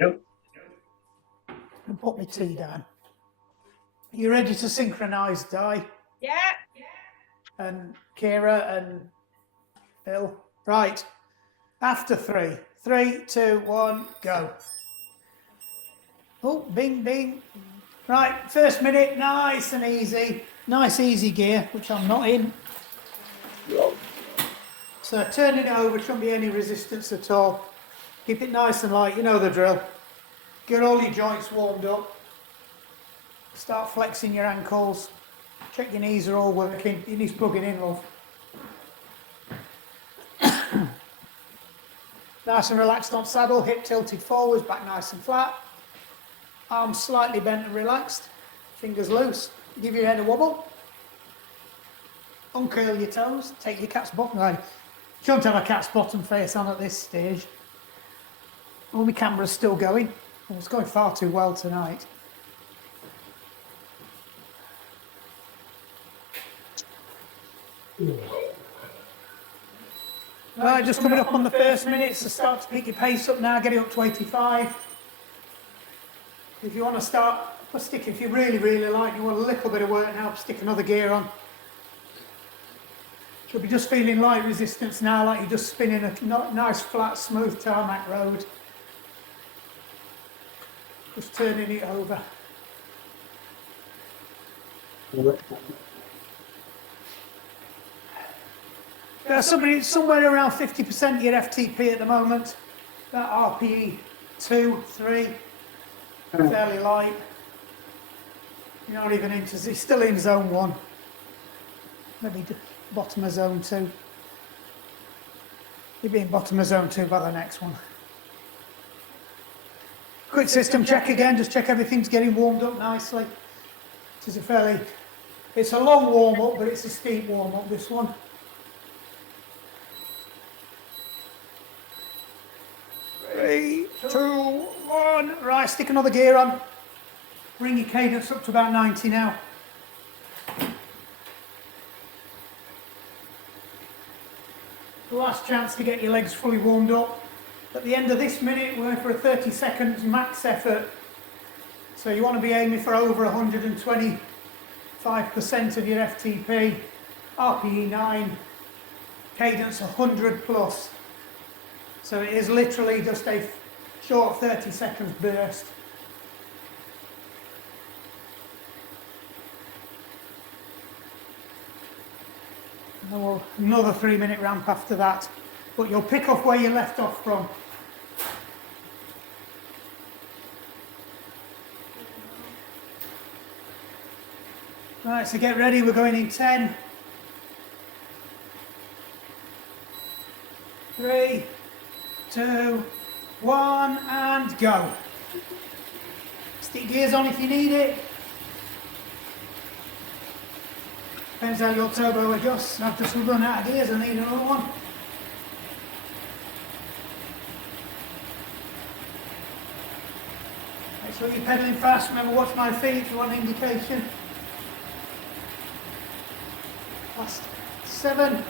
Yep. And put my tea down. You ready to synchronise, Di? Yeah. And Kira and Bill? Right. After 3. 3, 2, 1, go. Oh, bing, bing. Right, first minute, nice and easy. Nice, easy gear, which I'm not in. So turning it over, shouldn't be any resistance at all. Keep it nice and light, you know the drill. Get all your joints warmed up. Start flexing your ankles. Check your knees are all working. Your knees plugging in, love. Nice and relaxed on saddle, hip tilted forwards, back nice and flat. Arms slightly bent and relaxed. Fingers loose. Give your head a wobble. Uncurl your toes. Take your cat's bottom. Right. Shouldn't have a cat's bottom face on at this stage. All my camera's still going. Oh, it's going far too well tonight. Right, just coming up on the first minute, so start to pick your pace up now, get it up to 85. If you want to start, if you really, really like, you want a little bit of work now, stick another gear on. Should be just feeling light resistance now, like you're just spinning a nice, flat, smooth tarmac road. Just turning it over. Somewhere around 50% your FTP at the moment. That RPE 2, 3, fairly light. You're not even into, it's still in zone 1. Maybe bottom of zone 2. You'll be in bottom of zone 2 by the next one. Quick system check again, just check everything's getting warmed up nicely. It's a long warm up, but it's a steep warm up, this one. 3, 2, 1, right, stick another gear on. Bring your cadence up to about 90 now. The last chance to get your legs fully warmed up. At the end of this minute, we're going for a 30 seconds max effort. So you want to be aiming for over 125% of your FTP, RPE 9, cadence 100 plus. So it is literally just a short 30 seconds burst. And another 3-minute ramp after that. But you'll pick up where you left off from. Right, so get ready, we're going in 10. 3, 2, 1, and go. Stick gears on if you need it. Depends how your turbo adjusts. I've just run out of gears, I need another one. Make sure you're pedalling fast. Remember, watch my feet if you want an indication. Last 7,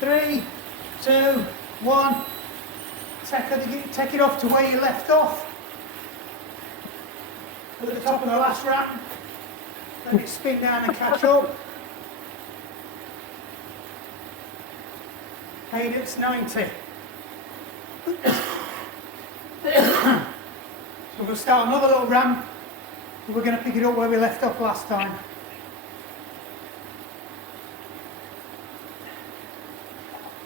3, 2, 1. Take it off to where you left off. At the top of the last ramp. Let it spin down and catch up. Cadence 90. So we'll start another little ramp. We're going to pick it up where we left off last time.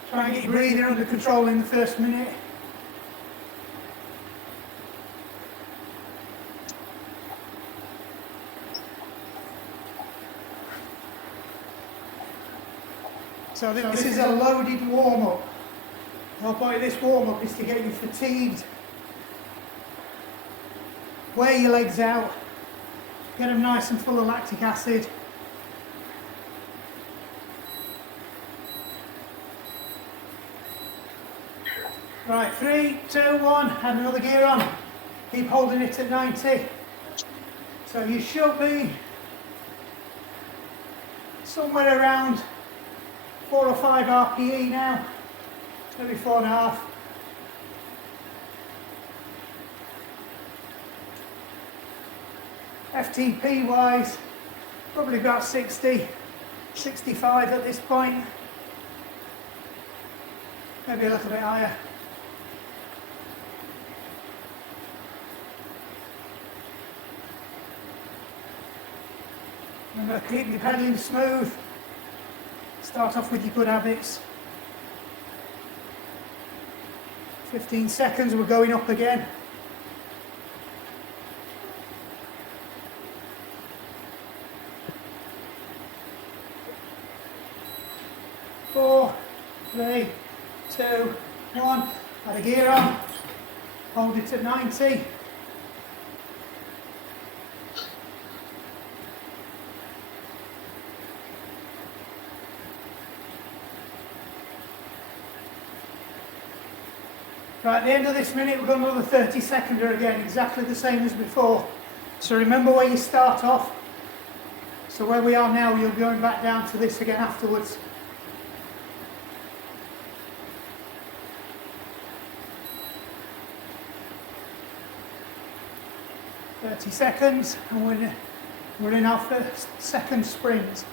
Try and get your breathing under control in the first minute. So this is a loaded warm-up. The whole point of this warm-up is to get you fatigued. Wear your legs out. Get them nice and full of lactic acid. Right, 3, 2, 1, and another gear on. Keep holding it at 90. So you should be somewhere around 4 or 5 RPE now, maybe 4.5. FTP wise, probably about 60, 65 at this point, maybe a little bit higher. Remember, keep your pedalling smooth, start off with your good habits. 15 seconds, we're going up again. 4, 3, 2, 1, add a gear on, hold it at 90. Right, at the end of this minute, we've got another 30 seconder again, exactly the same as before. So remember where you start off. So where we are now, you'll be going back down to this again afterwards. .30 seconds, and we're in our first second sprint.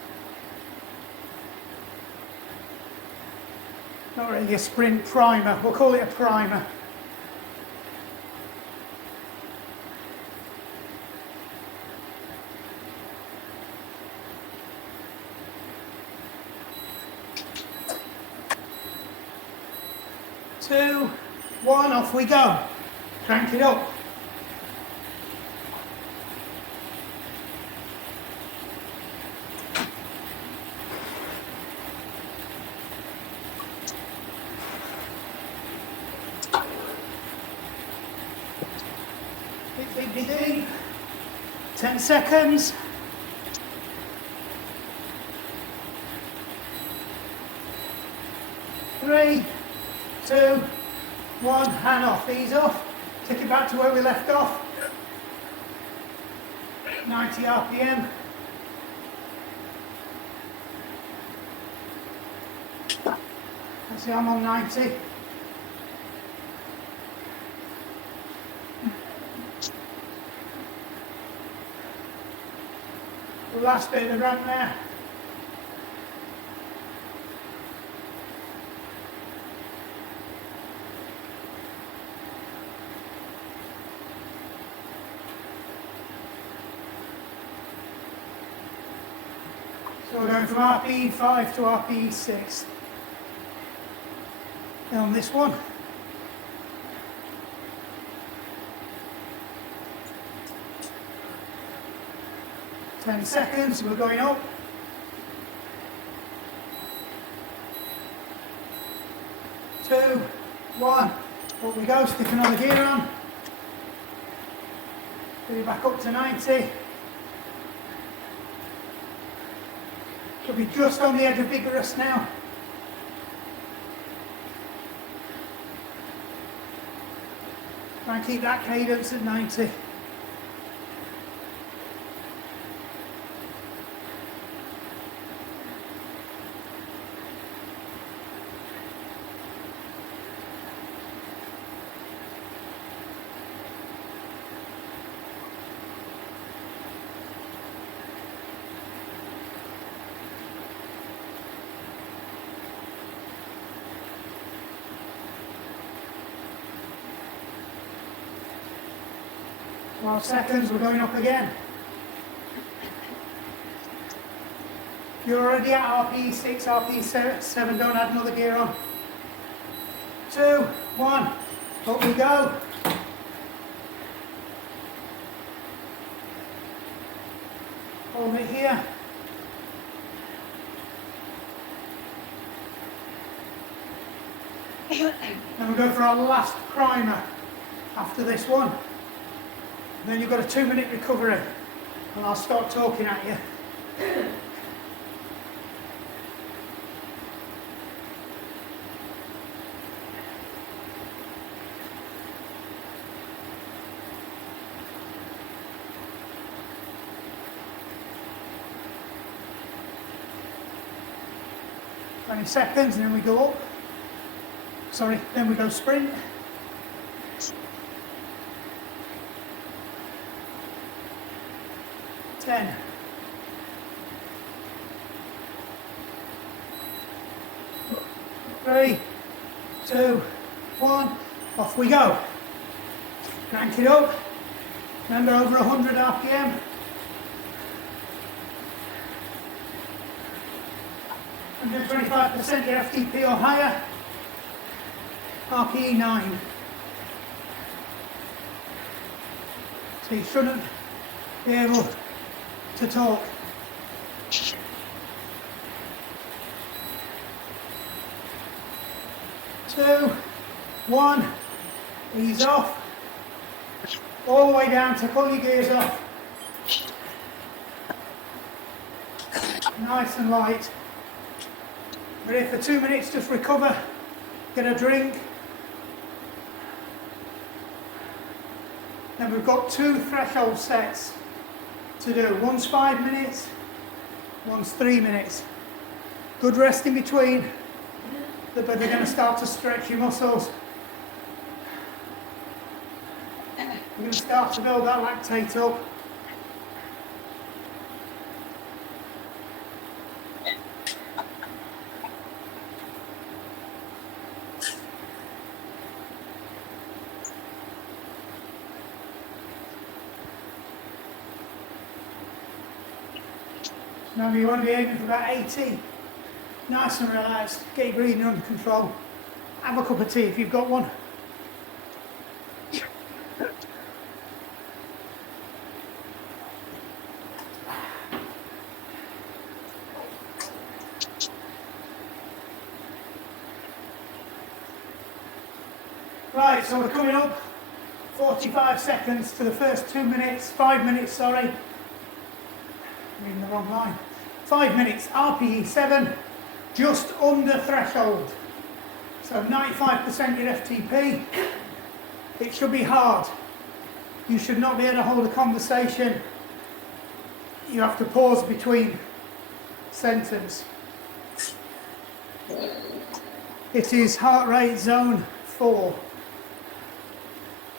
Not really a sprint, primer. We'll call it a primer. Two, one, off we go. Crank it up. Deep. 10 seconds. 3, 2, 1, hand off, ease off. Take it back to where we left off. 90 RPM. See, I'm on 90. The last bit of the ramp there. So we're going from RPE 5 to RPE 6 on this one. Ten seconds, we're going up. 2, 1, up we go, stick another gear on. Get it back up to 90. We'll be just on the edge of vigorous now. Try and keep that cadence at 90. Twelve seconds, we're going up again. You're already at RPE 6, RPE 7, don't add another gear on. 2, 1, up we go. Hold it here. And we'll go for our last primer after this one. And then you've got a 2-minute recovery, and I'll start talking at you. Seconds, and then we go up. Sorry, then we go sprint. 10. 3, 2, 1, off we go. Crank it up. Remember, over 100 RPM. 125% your FTP or higher. RPE 9. So you shouldn't be able to talk. 2, 1, ease off. All the way down to pull your gears off. Nice and light. We're here for 2 minutes, just recover, get a drink. Then we've got 2 threshold sets to do. One's 5 minutes, one's 3 minutes. Good rest in between, but they're going to start to stretch your muscles. We're going to start to build that lactate up. Now you want to be aiming for about 80. Nice and relaxed. Get your breathing under control. Have a cup of tea if you've got one. Right, so we're coming up 45 seconds to the first 2 minutes, 5 minutes, sorry. I'm reading the wrong line. 5 minutes, RPE 7, just under threshold. So 95% your FTP. It should be hard. You should not be able to hold a conversation. You have to pause between sentences. It is heart rate zone 4.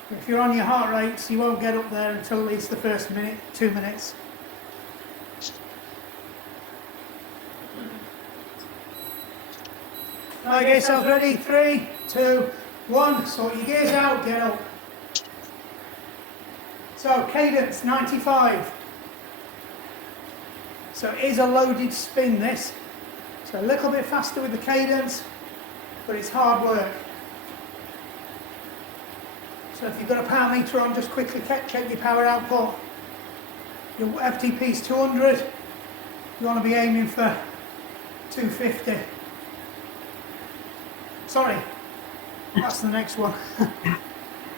If you're on your heart rates, you won't get up there until at least the first minute, 2 minutes. Right, get yourself ready. 3, 2, 1. Sort your gears out, get up. So, cadence 95. So it is a loaded spin, this. So a little bit faster with the cadence, but it's hard work. So if you've got a power meter on, just quickly check your power output. Your FTP is 200. You want to be aiming for 250. Sorry, that's the next one.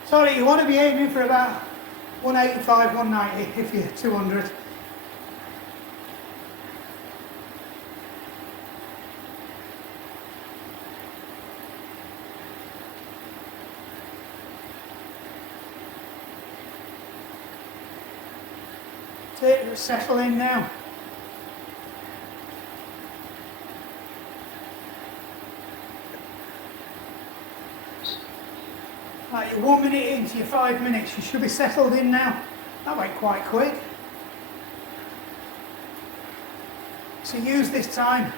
Sorry, you want to be aiming for about 185, 190 if you're 200. Settle in now. Right, you're 1 minute into your 5 minutes. You should be settled in now. That went quite quick. So use this time.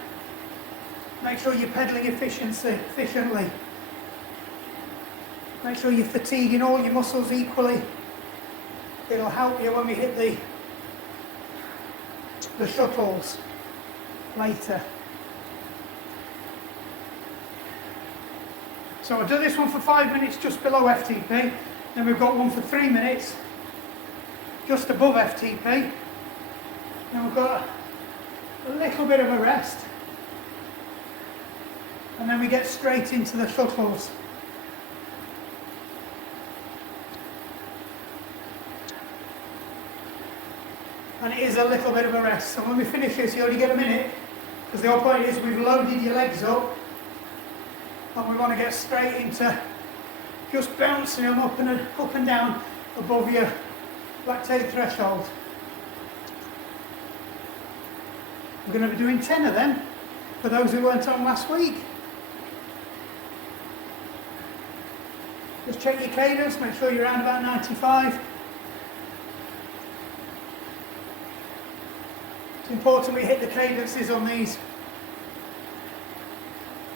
Make sure you're pedalling efficiently. Make sure you're fatiguing all your muscles equally. It'll help you when we hit the shuttles later. So I'll do this one for 5 minutes just below FTP, then we've got one for 3 minutes just above FTP, then we've got a little bit of a rest, and then we get straight into the shuttles. And it is a little bit of a rest. So when we finish this, you only get a minute, because the whole point is we've loaded your legs up, and we want to get straight into just bouncing them up and down above your lactate threshold. We're going to be doing 10 of them for those who weren't on last week. Just check your cadence, make sure you're around about 95. important we hit the cadences on these.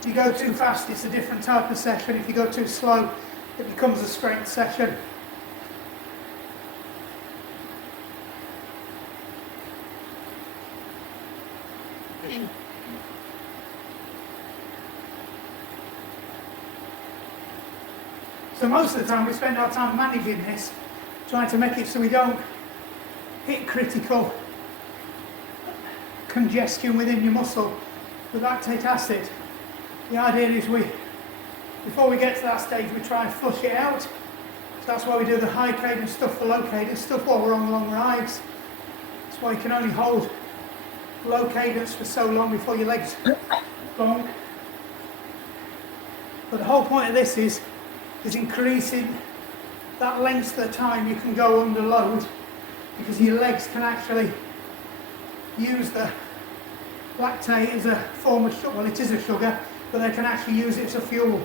If you go too fast, it's a different type of session. If you go too slow, it becomes a strength session. So most of the time we spend our time managing this, trying to make it so we don't hit critical congestion within your muscle with lactate acid. The idea is before we get to that stage, we try and flush it out. So that's why we do the high cadence stuff for low cadence stuff while we're on long rides. That's why you can only hold low cadence for so long before your legs bonk. But the whole point of this is increasing that length of time you can go under load, because your legs can actually use the lactate as a form of sugar. Well, it is a sugar, but they can actually use it as a fuel.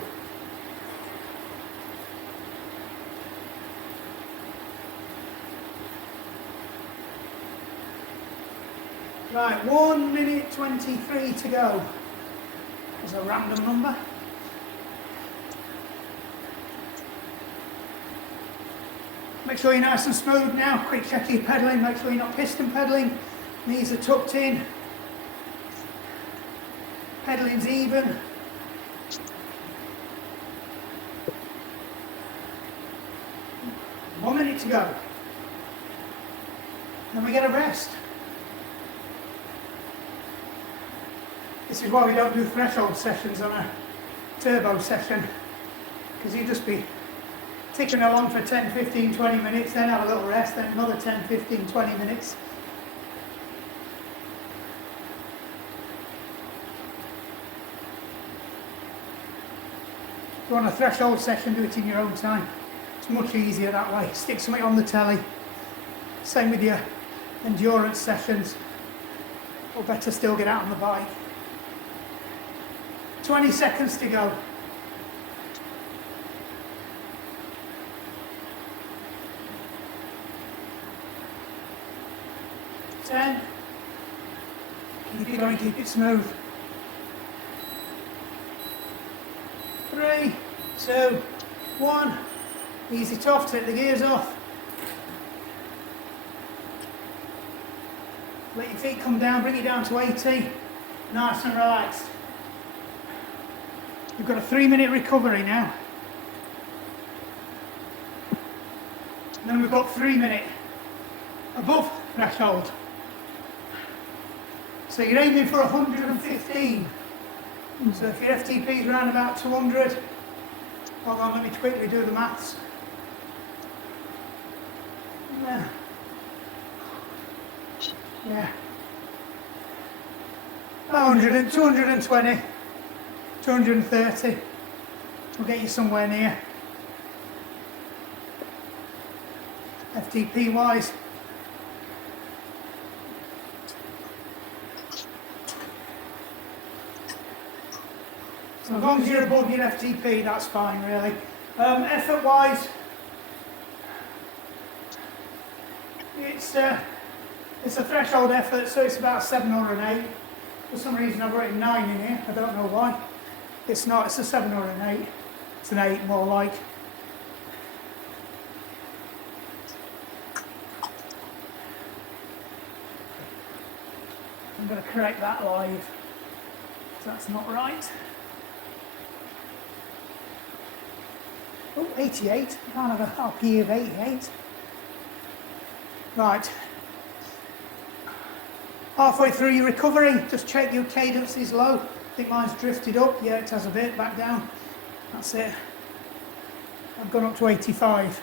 Right, 1 minute 23 to go. There's a random number. Make sure you're nice and smooth now. Quick check your pedalling. Make sure you're not piston pedalling. Knees are tucked in. Pedalling's even. One minute to go. Then we get a rest. This is why we don't do threshold sessions on a turbo session, because you just be ticking along for 10, 15, 20 minutes, then have a little rest, then another 10, 15, 20 minutes. If you want a threshold session, do it in your own time. It's much easier that way. Stick something on the telly. Same with your endurance sessions. Or better still, get out on the bike. 20 seconds to go. 10. Keep it going, keep it smooth. 3, 2, 1. Ease it off, take the gears off. Let your feet come down, bring it down to 80. Nice and relaxed. We've got a 3-minute recovery now. And then we've got 3-minute above threshold. So you're aiming for 115. So if your FTP is around about 200, hold on, let me quickly do the maths. Yeah. 220, 230. We'll get you somewhere near. FTP wise. So as long as you're above your FTP, that's fine really. Effort wise, it's a threshold effort, so it's about 7 or an 8. For some reason I've written 9 in here, I don't know why. It's not, it's a 7 or an 8. It's an 8 more like. I'm going to correct that live, that's not right. Oh, 88, I can't have a RP of 88. Right. Halfway through your recovery, just check your cadence is low. I think mine's drifted up. Yeah, it has a bit, back down. That's it. I've gone up to 85.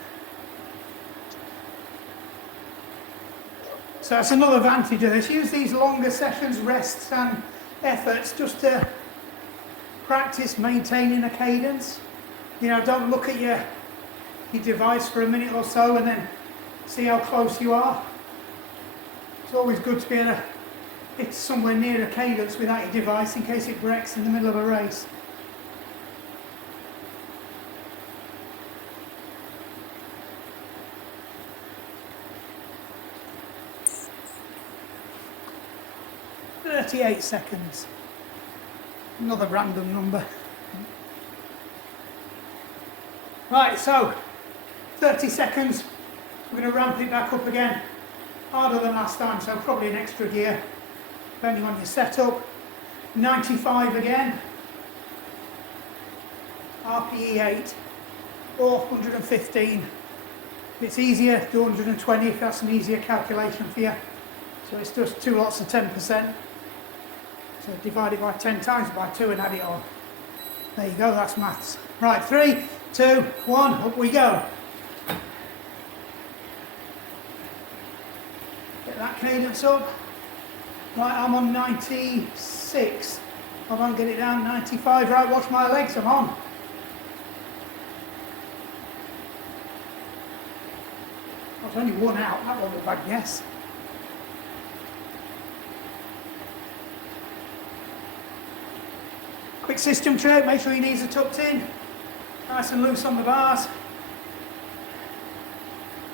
So that's another advantage of this. Use these longer sessions, rests and efforts just to practice maintaining a cadence. You know, don't look at your device for a minute or so and then see how close you are. It's always good to be able to hit somewhere near a cadence without your device in case it breaks in the middle of a race. 38 seconds. Another random number. Right, so 30 seconds. We're going to ramp it back up again. Harder than last time, so probably an extra gear, depending on your setup. 95 again. RPE 8 or 115. If it's easier, do 120 if that's an easier calculation for you. So it's just 2 lots of 10%. So divide it by 10 times by 2 and add it on. There you go, that's maths. Right, 3, 2, 1, up we go. Get that cadence up. Right, I'm on 96. I won't get it down, 95. Right, watch my legs, I'm on. There's only one out, that wasn't a bad guess. Quick system check, make sure your knees are tucked in. Nice and loose on the bars.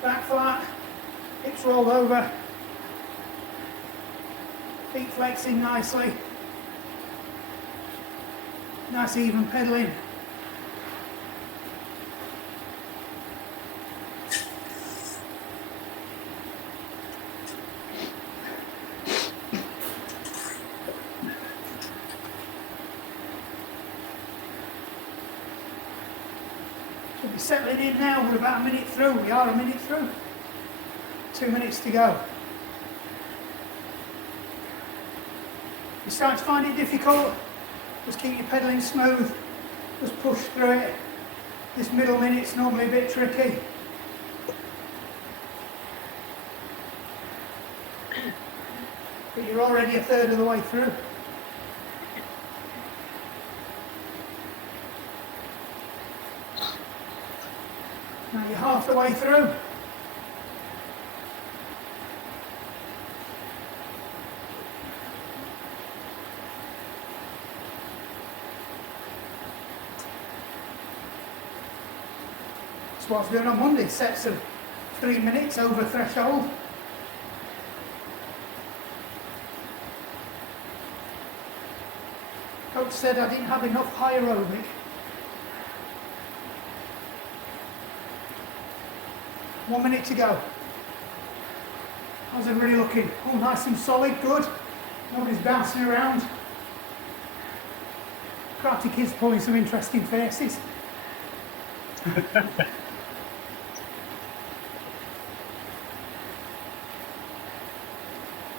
Back flat, hips rolled over. Feet flexing nicely. Nice even pedalling. Should be settling in now, we're about a minute through. We are a minute through. 2 minutes to go. You start to find it difficult, just keep your pedalling smooth, just push through it. This middle minute's normally a bit tricky. But you're already a third of the way through. Now you're half the way through. That's what I was doing on Monday, sets of 3 minutes over threshold. Coach said I didn't have enough high aerobic. One minute to go. How's everybody looking? Oh, nice and solid, good. Nobody's bouncing around. Karate Kid's pulling some interesting faces.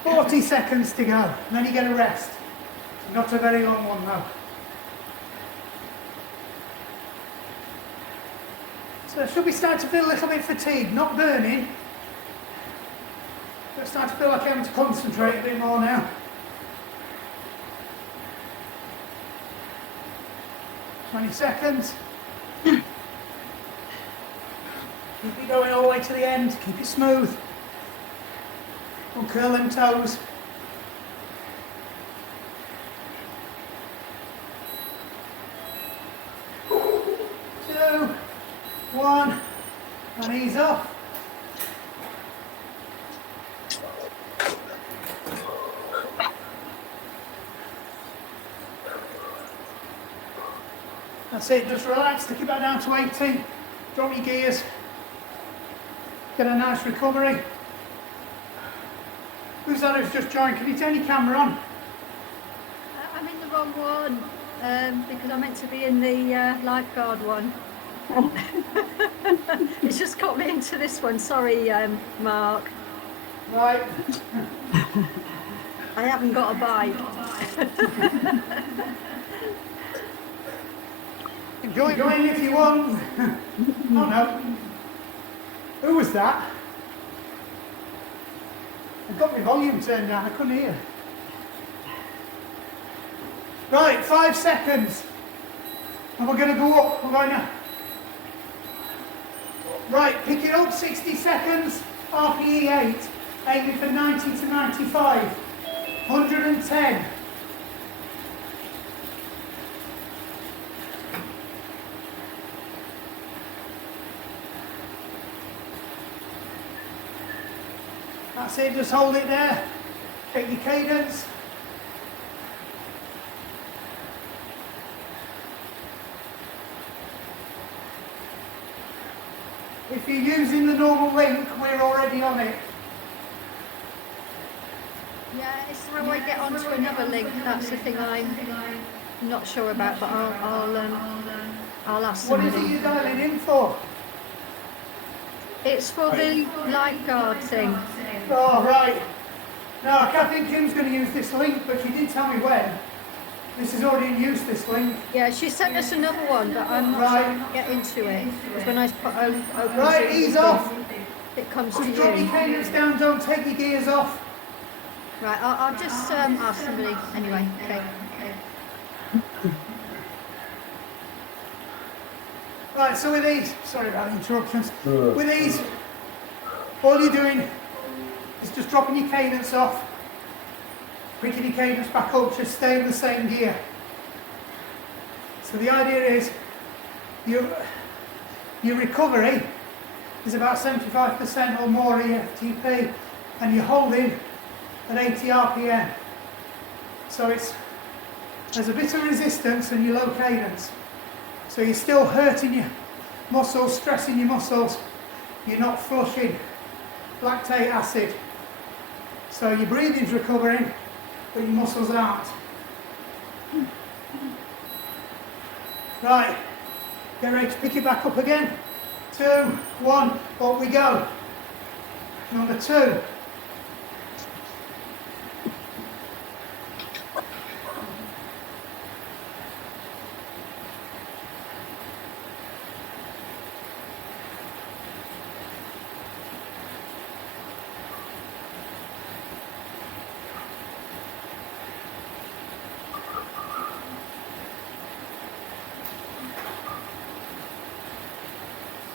40 seconds to go, and then you get a rest. Not a very long one though. So should we start to feel a little bit fatigued, not burning, but start to feel like I'm having to concentrate a bit more now. 20 seconds. Keep it going all the way to the end, keep it smooth. Don't curl them toes. 2, 1, and ease off. That's it, just relax, take it back down to 80, drop your gears, get a nice recovery. Who's that who's just joined? Can you turn your camera on? I'm in the wrong one, because I meant to be in the lifeguard one. It's just got me into this one, sorry Mark. Right. I haven't got a bike. Join if you want. Oh no. Who was that? I've got my volume turned down, I couldn't hear. Right, 5 seconds. And we're going to go up. We're going to... Right, pick it up, 60 seconds. RPE 8. Aiming for 90 to 95. 110. That's it, just hold it there. Take your cadence. If you're using the normal link, we're already on it. Yeah, it's how I get onto another link. That's the thing I'm not sure about, but I'll ask What somebody. is it you're dialing in for? It's for the lifeguard thing. Oh, right. No, Kathy and Kim's going to use this link, but she did tell me when. This is already in use, this link. Yeah, she sent us another one, but I'm not sure I can get into it. Because when I open Right, Zoom, ease off. it comes to Just you. drop your cadence down, don't take your gears off. Right, I'll just ask somebody anyway. Okay. Right, so with these, sorry about the interruptions. With these, all you're doing is just dropping your cadence off, picking your cadence back up, just stay in the same gear. So the idea is, your recovery is about 75% or more EFTP, and you're holding at 80 RPM. So there's a bit of resistance and your low cadence. So you're still hurting your muscles, stressing your muscles. You're not flushing lactate acid. So your breathing's recovering, but your muscles aren't. Right, get ready to pick it back up again. 2, 1, up we go. Number 2.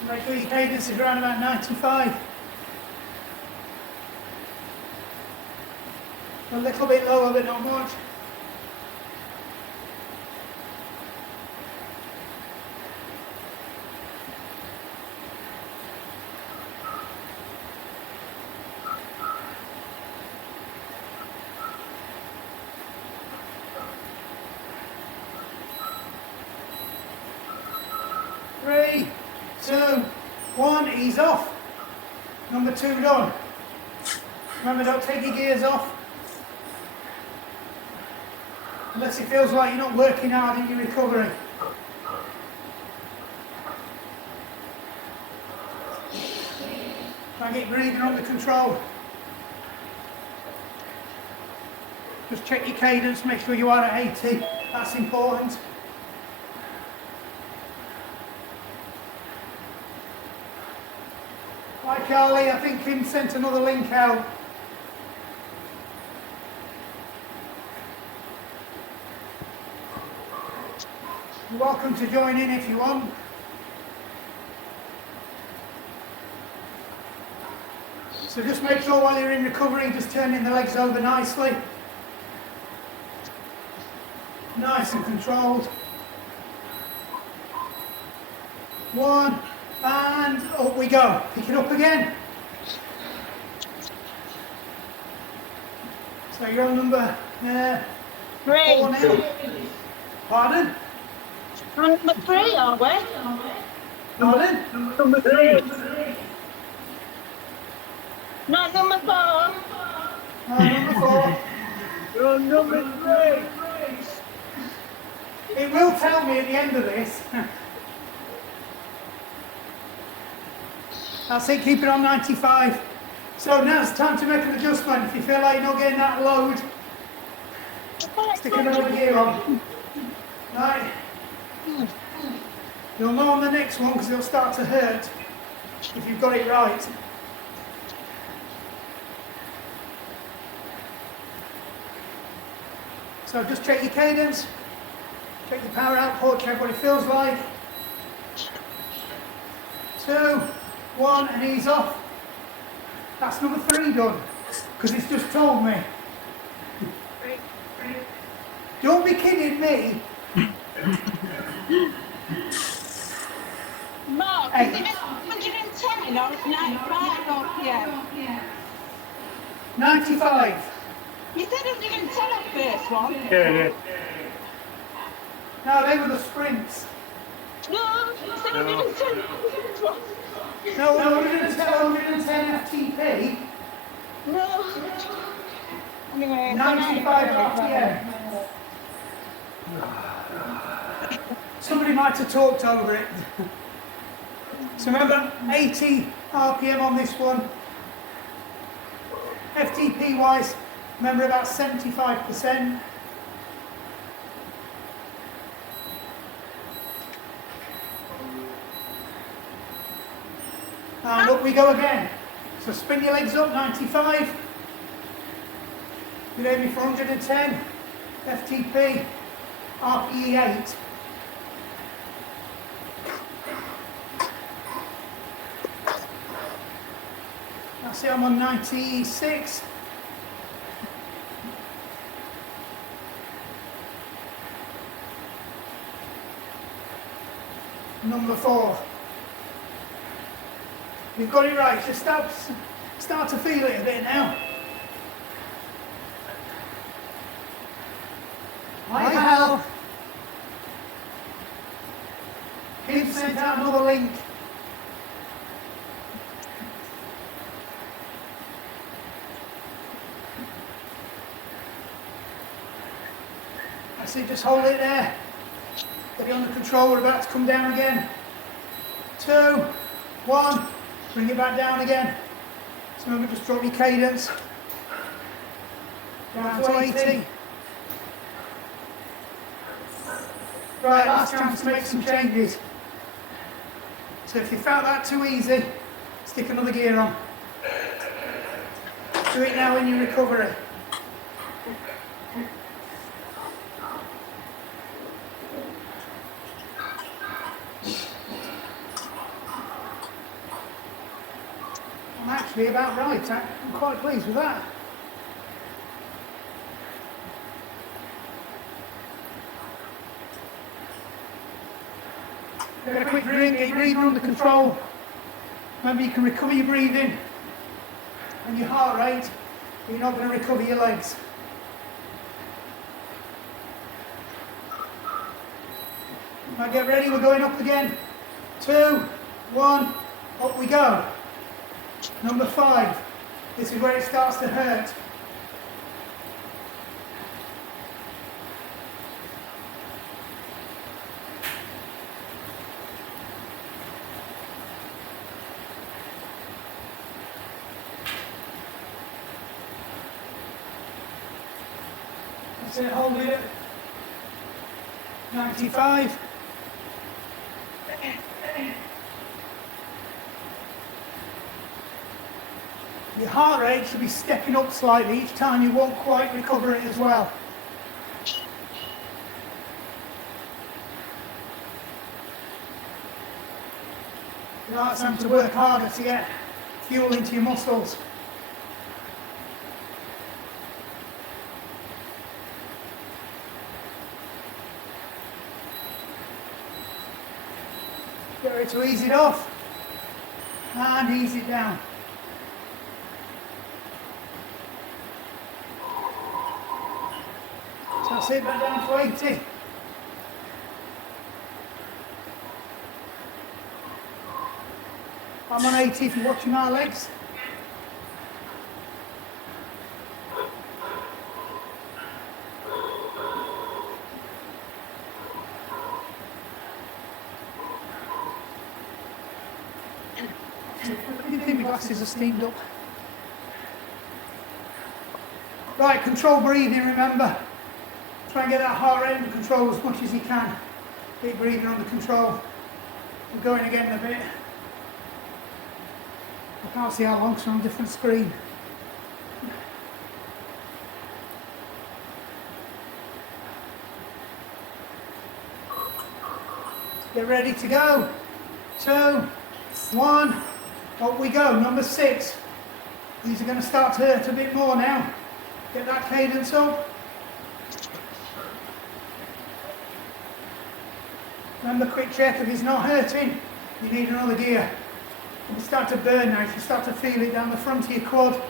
Make sure your cadence is around about 95. A little bit lower, but not much. Three, 2, 1, ease off. Number 2 done. Remember, don't take your gears off. Unless it feels like you're not working hard in your recovery. Try and get breathing under control. Just check your cadence, make sure you are at 80. That's important. Hi Charlie, I think Kim sent another link out. You're welcome to join in if you want. So just make sure while you're in recovery, just turning the legs over nicely. Nice and controlled. 1, and up we go. Pick it up again. So you're on number 4 now. Pardon? On number 3, are we? Pardon? Number 3. Not number 4. Number 4. You're on number 3. It will tell me at the end of this. That's it, keep it on 95. So now it's time to make an adjustment. If you feel like you're not getting that load, stick another gear on. Right. You'll know on the next one because it'll start to hurt if you've got it right. So just check your cadence, check your power output, check what it feels like. 2, 1, and ease off. That's number 3 done, because it's just told me. Don't be kidding me. Mark, Hey. is it 110 or 95? Or, yeah. 95. You said 110 at first one. Yeah. No, they were the sprints. No, you said 110 at first one. No, 110 FTP, No. Anyway, 95 RPM. Somebody might have talked over it. So remember, 80 RPM on this one. FTP wise, remember about 75%. And up we go again. So spin your legs up, 95. You're aiming for 110. FTP, RPE 8. That's it, I'm on 96. Number 4. You've got it right, just start to feel it a bit now. Hi Hal. Keep sent out another link. That's it, just hold it there. Get it under control, we're about to come down again. 2, 1, bring it back down again. So remember, just drop your cadence. Down to 80. Right, last chance to make some changes. So if you found that too easy, stick another gear on. Do it now in your recovery. I'm actually about right. I'm quite pleased with that. Get a quick drink, get your breathing under control. Remember, you can recover your breathing and your heart rate, but you're not going to recover your legs. Right, get ready, we're going up again. 2, 1, up we go. Number 5. This is where it starts to hurt. That's it, hold it at 95. Your heart rate should be stepping up slightly each time. You won't quite recover it as well. Now it's time to work harder to get fuel into your muscles. Get ready to ease it off and ease it down. So that's it, back down to 80. I'm on 80 if you're watching my legs. I think my glasses are steamed up. Right, control breathing, remember. Try and get that heart rate under control as much as you can. Keep breathing under control. We're going again in a bit. I can't see how long, so I'm on a different screen. Get ready to go. 2, 1, up we go. Number 6. These are going to start to hurt a bit more now. Get that cadence up. Remember, quick check, if it's not hurting, you need another gear. If you start to burn now, if you start to feel it down the front of your quad.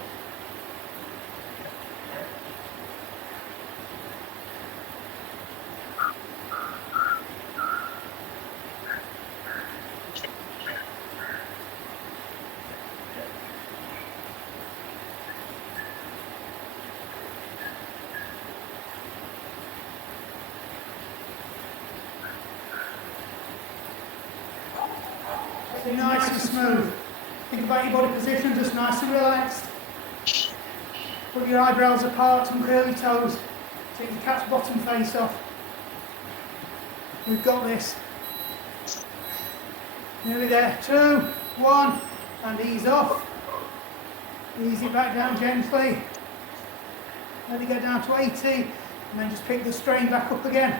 So nice and smooth. Think about your body position, just nice and relaxed. Put your eyebrows apart, some curly toes. Take your cat's bottom face off. We've got this. Nearly there. 2, 1, and ease off. Ease it back down gently. Let it get down to 80, and then just pick the strain back up again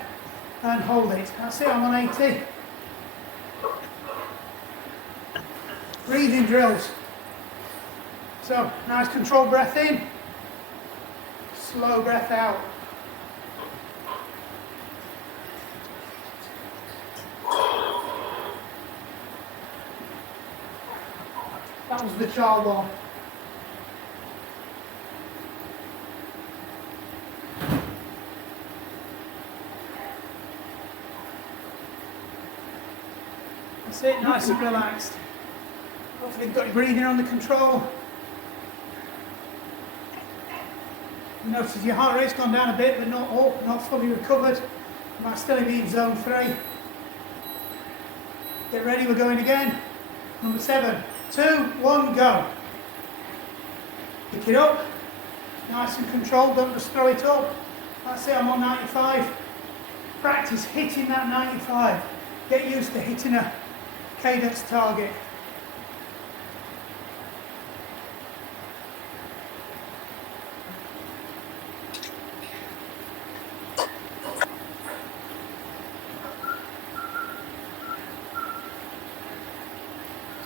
and hold it. That's it, I'm on 80. Breathing drills. So, nice controlled breath in, slow breath out. That was the child one. That's it, nice and relaxed. Hopefully you've got your breathing under control. You notice your heart rate's gone down a bit, but not fully recovered. You might still be in zone 3. Get ready, we're going again. Number 7, 2, 1, go. Pick it up. Nice and controlled, don't just throw it up. That's it, I'm on 95. Practice hitting that 95. Get used to hitting a cadence target.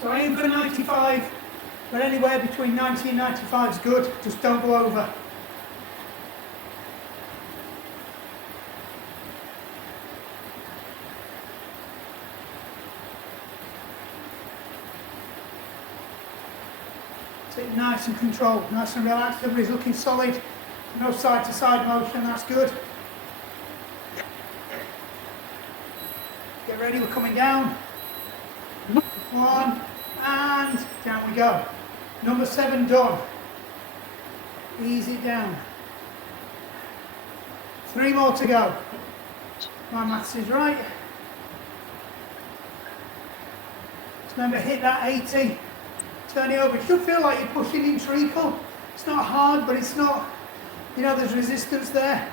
So aim for 95, but anywhere between 90 and 95 is good, just don't go over. Sit nice and controlled, nice and relaxed, everybody's looking solid, no side to side motion, that's good. Get ready, we're coming down. 1, and down we go. Number 7 done. Ease it down. 3 more to go. My maths is right. Just remember, hit that 80. Turn it over. It should feel like you're pushing in treacle. It's not hard, but it's not, you know, there's resistance there.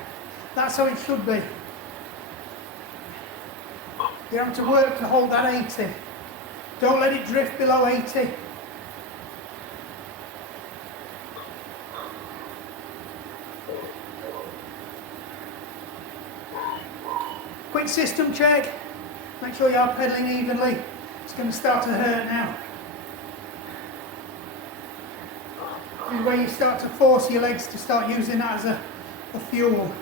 That's how it should be. You have to work to hold that 80. Don't let it drift below 80. Quick system check. Make sure you are pedalling evenly. It's going to start to hurt now. This is where you start to force your legs to start using that as a fuel.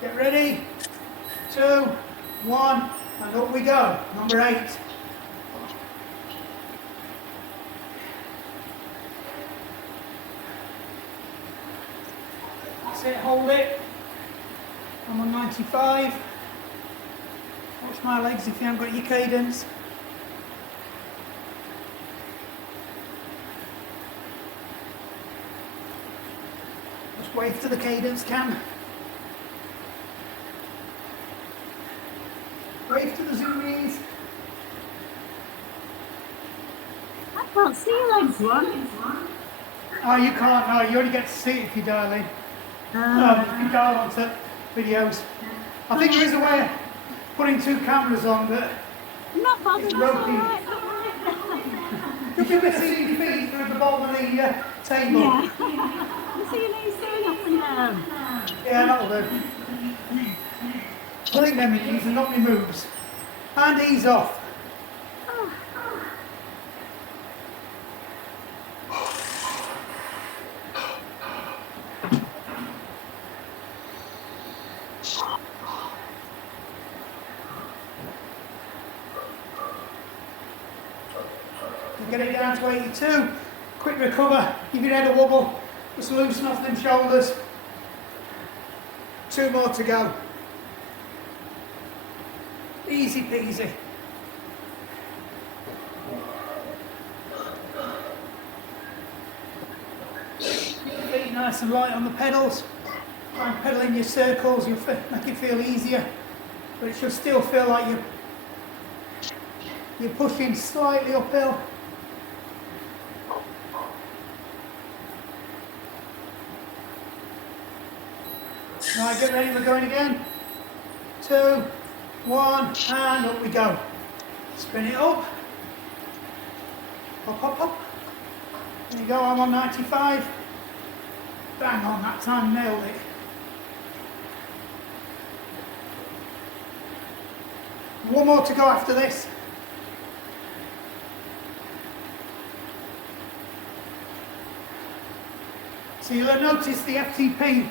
Get ready. 2, 1, and up we go. Number 8. That's it, hold it. I'm on 95. Watch my legs if you haven't got your cadence. Just wave to the cadence, Cam. Wave to the zoomies. I can't see your legs, one. Oh, you can't. No, you only get to see it if you dial in. If you dial onto videos. I think there is a way of putting 2 cameras on, but I'm not bothered. it's That's all ropey. right. You'll be able to see your feet through the bottom of the table. Yeah. You see your knees going up and down. Yeah, that'll do. I think them knees are not my moves. And ease off. Get it down to 82. Quick recover. Give your head a wobble. Just loosen off them shoulders. 2 more to go. Easy peasy. Feet nice and light on the pedals. Try and pedal in your circles, you'll make it feel easier. but it should still feel like you're pushing slightly uphill. Right, get ready, we're going again. 2, 1, and up we go. Spin it up. Hop, hop, hop. There you go, I'm on 95. Bang on, that time nailed it. One more to go after this. So you'll have noticed the FTP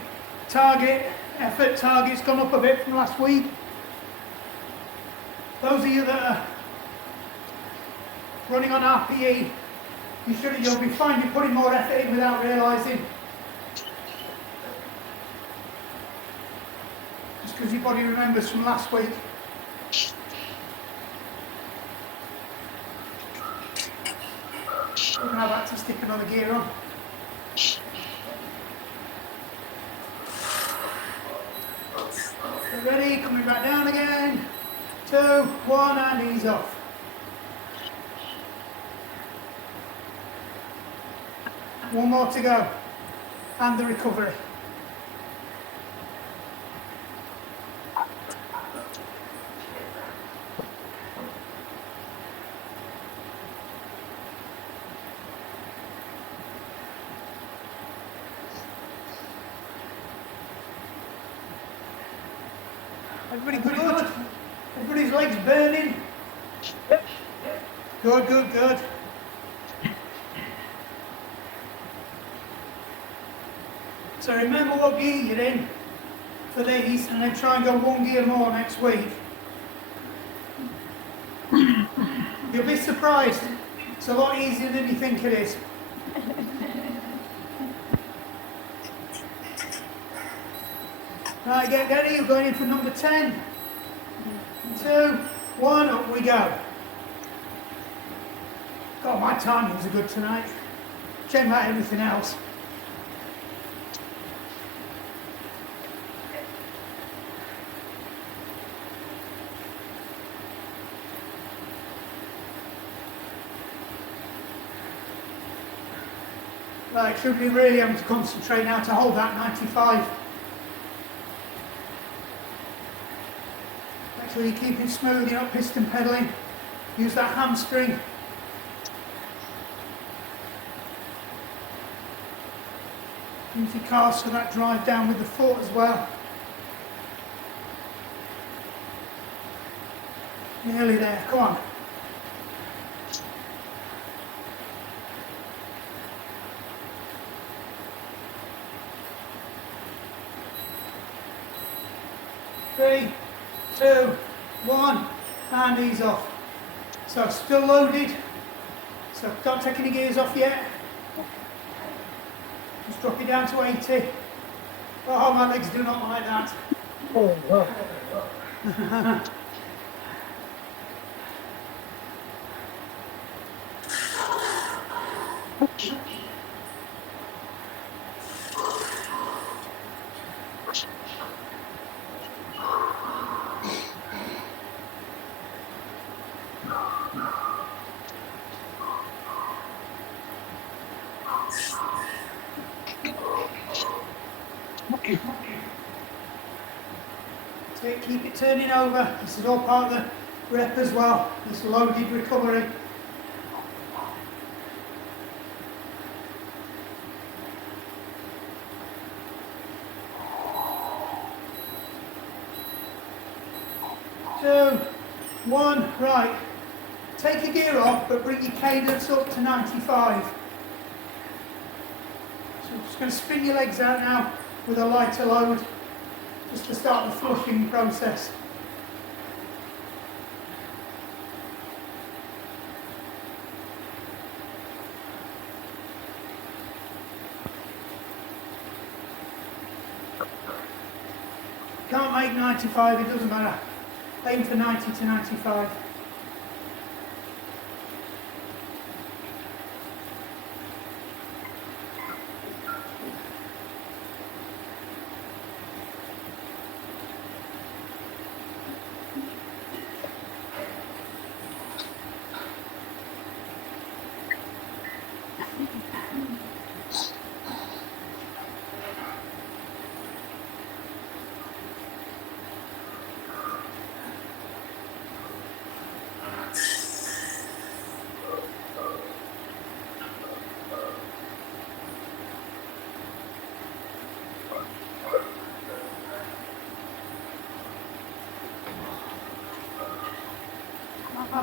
effort target's gone up a bit from last week. Those of you that are running on RPE, you'll be finding putting more effort in without realising. Just because your body remembers from last week. We're going to have had to stick another gear on. Ready, coming back down again. 2, 1, and ease off. One more to go. And the recovery. Everybody good? Everybody's legs burning? Good, good, good. So remember what gear you're in for these, and then try and go one gear more next week. You'll be surprised. It's a lot easier than you think it is. Right, get ready, you're going in for number 10. 2, 1, up we go. God, my timings are good tonight. Check out everything else. Right, should be really having to concentrate now to hold that 95. Make sure you keep it smooth, you're not piston pedaling. Use that hamstring. Use your calves for that drive down with the foot as well. Nearly there, come on. Three, 2, 1, and ease off. So still loaded. So don't take any gears off yet. Just drop it down to 80. Oh, my legs do not like that. Keep it turning over. This is all part of the rep as well. This loaded recovery. Two, 1, right. Take a gear off, but bring your cadence up to 95. So I'm just going to spin your legs out now with a lighter load, just to start the flushing process. Can't make 95, it doesn't matter. Aim for 90 to 95.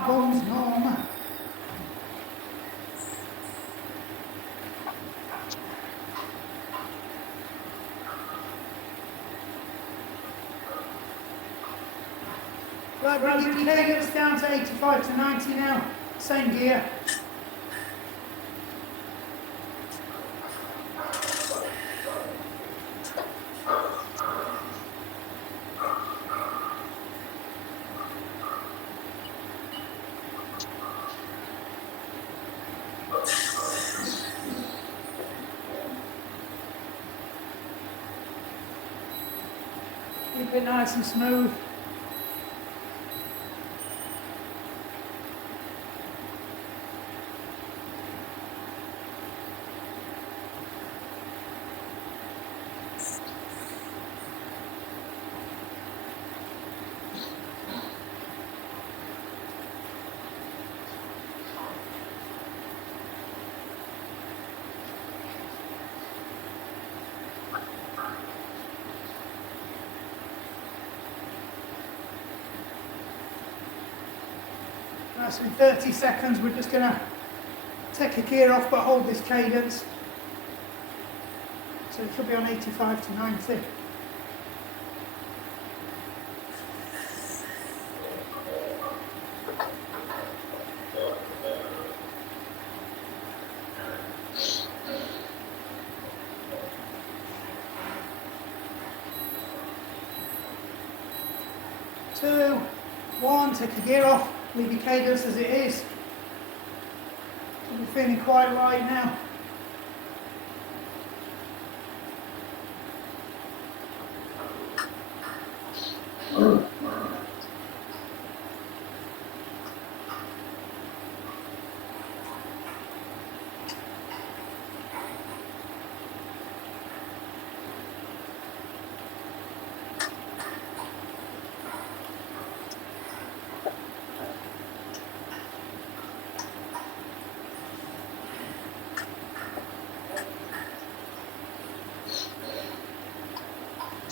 comes Norma. Right, bring your cadence down to 85 to 90 now. Same gear. Keep it nice and smooth. Right, so in 30 seconds we're just going to take a gear off but hold this cadence. So it should be on 85 to 90. Two, one, take the gear off, leave your cadence as it is. You're feeling quite light now.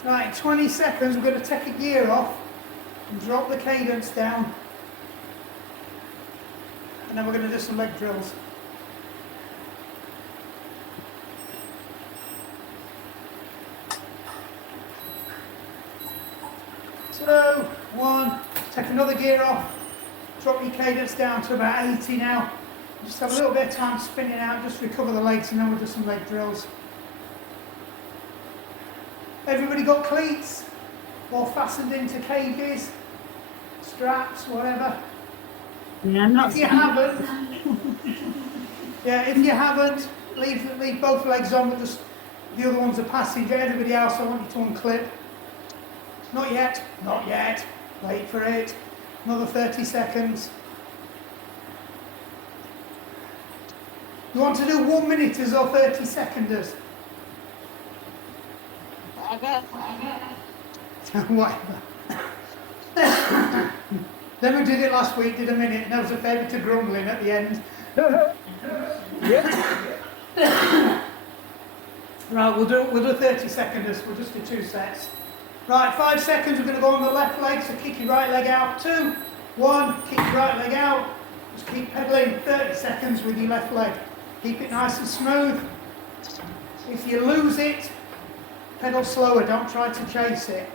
Right, in 20 seconds we're going to take a gear off and drop the cadence down, and then we're going to do some leg drills. So, one, take another gear off, drop your cadence down to about 80 now. Just have a little bit of time spinning out, just recover the legs, and then we'll do some leg drills. Everybody got cleats? Or fastened into cages? Straps, whatever? Yeah, I'm not. If you haven't, if you haven't, leave both legs on, but just the other one's a passenger. Everybody else, I want you to unclip. Not yet, not yet. Wait for it. Another 30 seconds. You want to do 1 minuters or 30 seconders? Whatever. Then we did it last week, did a minute, and there was a fair bit of grumbling at the end. Right, we'll do 30 seconders, we'll just do 2 sets. Right, 5 seconds, we're going to go on the left leg, so kick your right leg out. 2, 1, kick your right leg out. Just keep pedaling 30 seconds with your left leg. Keep it nice and smooth. If you lose it, pedal slower, don't try to chase it.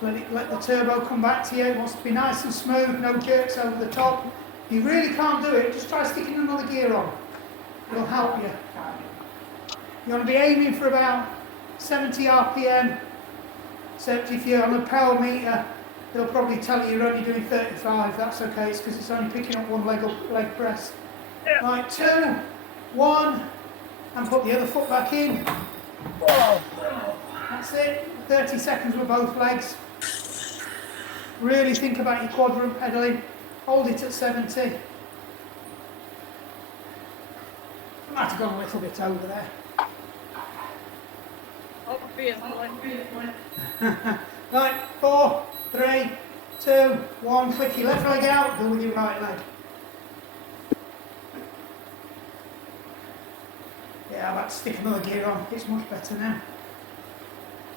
Let the turbo come back to you. It wants to be nice and smooth, no jerks over the top. If you really can't do it, just try sticking another gear on. It'll help you. You want to be aiming for about 70 RPM, except if you're on a power meter, they'll probably tell you you're only doing 35. That's okay, it's because it's only picking up one leg press. Right, 2, 1, and put the other foot back in. That's it, 30 seconds with both legs. Really think about your quadrant pedaling. Hold it at 70. I might have gone a little bit over there. Right, 4, 3, 2, 1. Flick your left leg out, go with your right leg. Yeah, I've had to stick another gear on. It's much better now.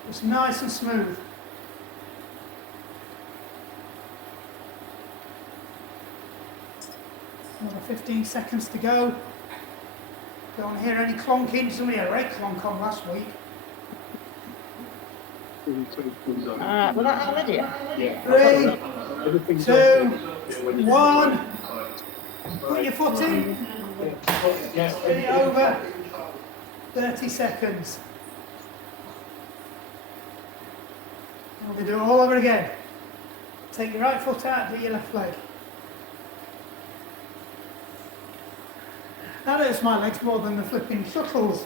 It's nice and smooth. Another 15 seconds to go. Don't hear any clonking. Somebody had a great clonk on last week. Well, that already. Yeah. 3, 2, 1. Put your foot in. Spin it over. 30 seconds. We'll do it all over again. Take your right foot out, do your left leg. That hurts my legs more than the flipping shuttles.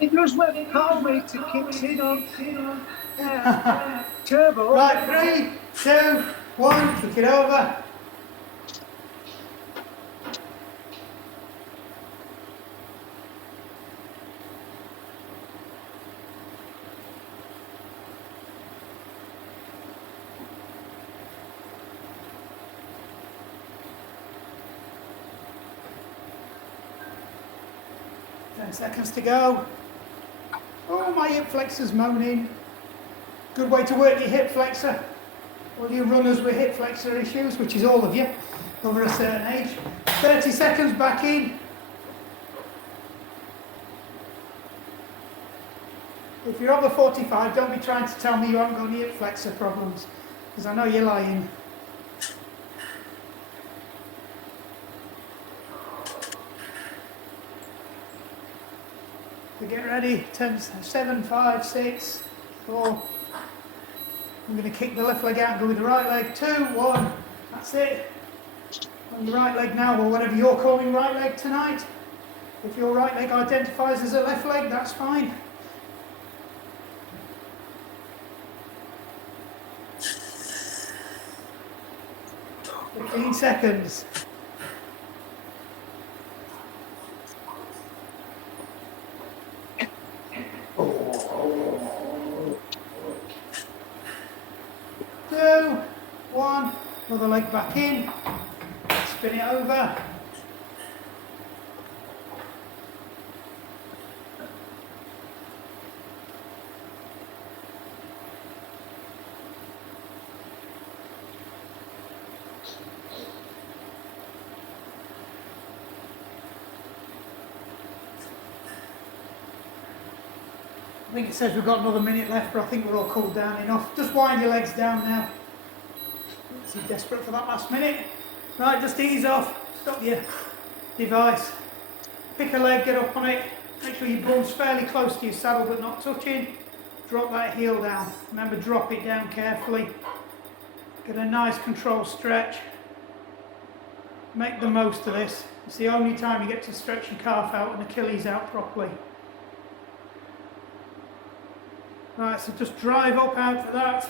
It knows where the car meter kicks in on turbo. Right, 3, 2, 1, kick it over. Seconds to go. Oh, my hip flexor's moaning. Good way to work your hip flexor. All you runners with hip flexor issues, which is all of you, over a certain age. 30 seconds back in. If you're over 45, don't be trying to tell me you haven't got any hip flexor problems, because I know you're lying. Get ready, 10, 7, 5, 6, 4. I'm going to kick the left leg out and go with the right leg. 2, 1, that's it. On the right leg now, or whatever you're calling right leg tonight. If your right leg identifies as a left leg, that's fine. Seconds. Another leg back in, spin it over. I think it says we've got another minute left, but I think we're all cooled down enough. Just wind your legs down now. So you're desperate for that last minute. Right, just ease off. Stop your device. Pick a leg, get up on it. Make sure your bum's fairly close to your saddle but not touching. Drop that heel down. Remember, drop it down carefully. Get a nice controlled stretch. Make the most of this. It's the only time you get to stretch your calf out and Achilles out properly. Right, so just drive up out for that.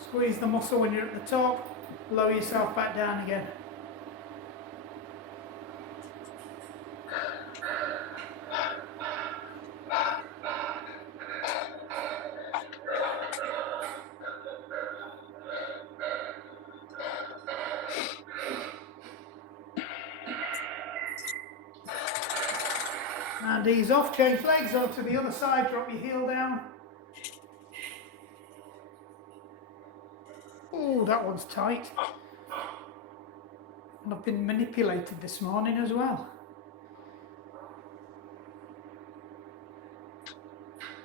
Squeeze the muscle when you're at the top. Lower yourself back down again. And ease off, change legs onto the other side, drop your heel down. Oh, that one's tight. And I've been manipulated this morning as well.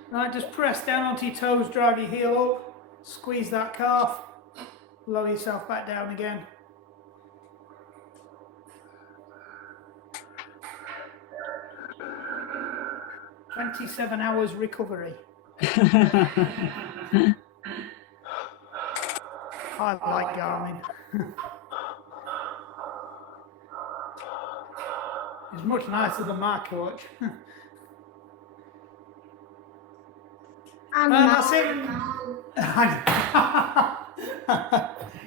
Right, just press down onto your toes, drive your heel up, squeeze that calf, lower yourself back down again. "27 hours recovery." I like Garmin. It's much nicer than my coach. And that's it.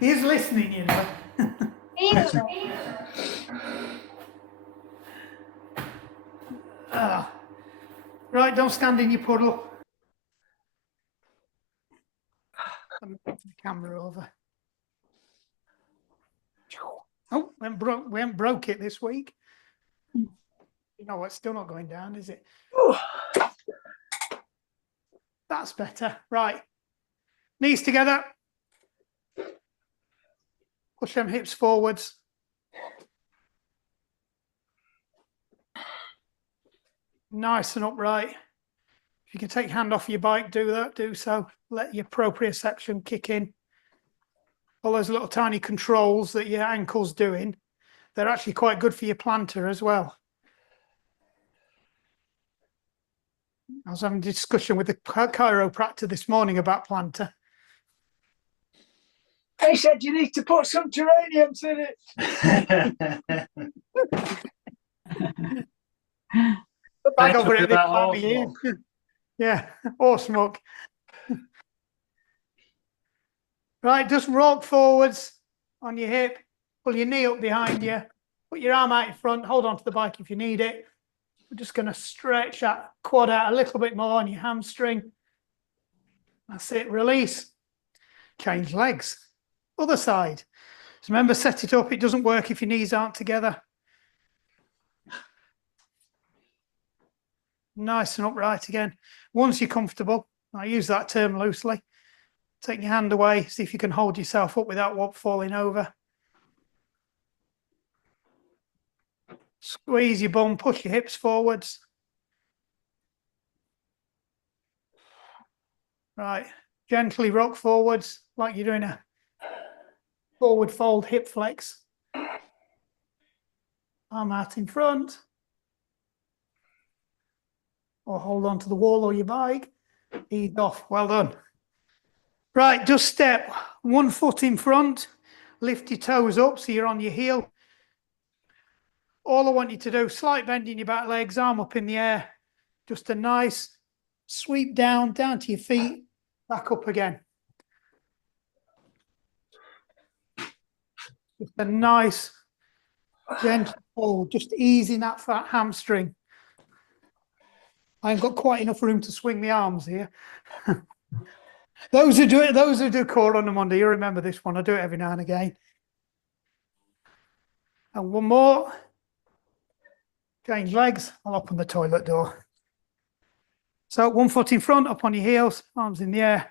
He's listening, you know. Right, don't stand in your puddle. Let me put the camera over. Oh, we haven't broke it this week. You know what? Still not going down, is it? That's better. Right. Knees together. Push them hips forwards. Nice and upright. If you can take your hand off your bike, do that, do so. Let your proprioception kick in. All those little tiny controls that your ankle's doing, they're actually quite good for your plantar as well. I was having a discussion with the chiropractor this morning about plantar. They said you need to put some geraniums in it. Bag over it this time of year. Yeah, or smoke. Right, just rock forwards on your hip, pull your knee up behind you, put your arm out in front, hold on to the bike if you need it. We're just going to stretch that quad out a little bit more on your hamstring. That's it, release. Change legs. Other side. So remember, set it up. It doesn't work if your knees aren't together. Nice and upright again. Once you're comfortable, I use that term loosely. Take your hand away, see if you can hold yourself up without falling over. Squeeze your bum, push your hips forwards. Right, gently rock forwards like you're doing a forward fold hip flex. Arm out in front. Or hold on to the wall or your bike. Ease off, well done. Right, just step 1 foot in front, lift your toes up so you're on your heel. All I want you to do, slight bend in your back legs, arm up in the air. Just a nice sweep down to your feet, back up again. Just a nice, gentle pull, just easing that fat hamstring. I ain't got quite enough room to swing my arms here. Those who do core on a Monday, you remember this one. I do it every now and again. And one more. Change legs. I'll open the toilet door. So 1 foot in front, up on your heels, arms in the air.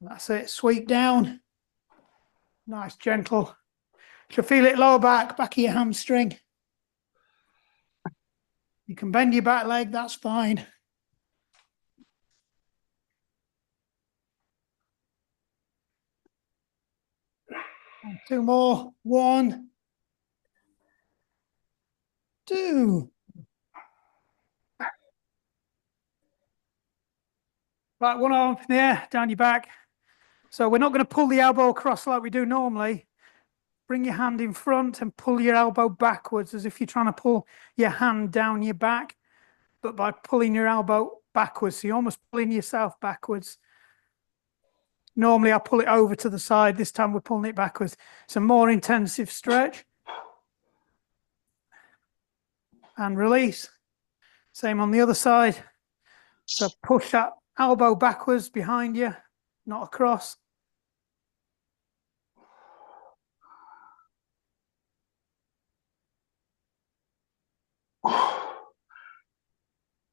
That's it. Sweep down. Nice, gentle. You'll feel it lower back of your hamstring. You can bend your back leg, that's fine. And 2 more. 1, 2. Right, one arm in the air, down your back. So we're not going to pull the elbow across like we do normally. Bring your hand in front and pull your elbow backwards as if you're trying to pull your hand down your back, but by pulling your elbow backwards. So you're almost pulling yourself backwards. Normally I pull it over to the side. This time we're pulling it backwards. It's a more intensive stretch. And release. Same on the other side. So push that elbow backwards behind you, not across.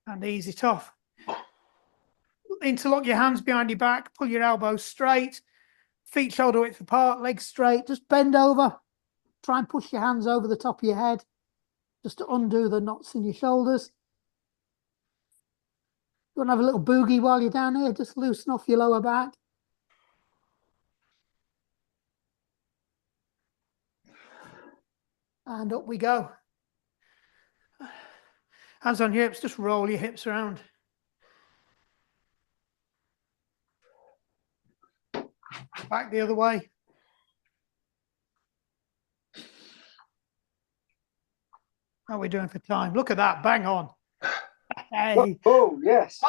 And ease it off. Interlock your hands behind your back, pull your elbows straight, feet shoulder width apart, legs straight, just bend over. Try and push your hands over the top of your head, just to undo the knots in your shoulders. You want to have a little boogie while you're down here, just loosen off your lower back. And up we go. Hands on your hips, just roll your hips around. Back the other way. How are we doing for time? Look at that, bang on. Hey. Oh, yes.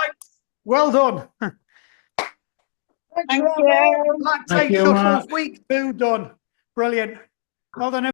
Well done. Thank you. Lactate Shuttles week 2 done. Brilliant. Well done.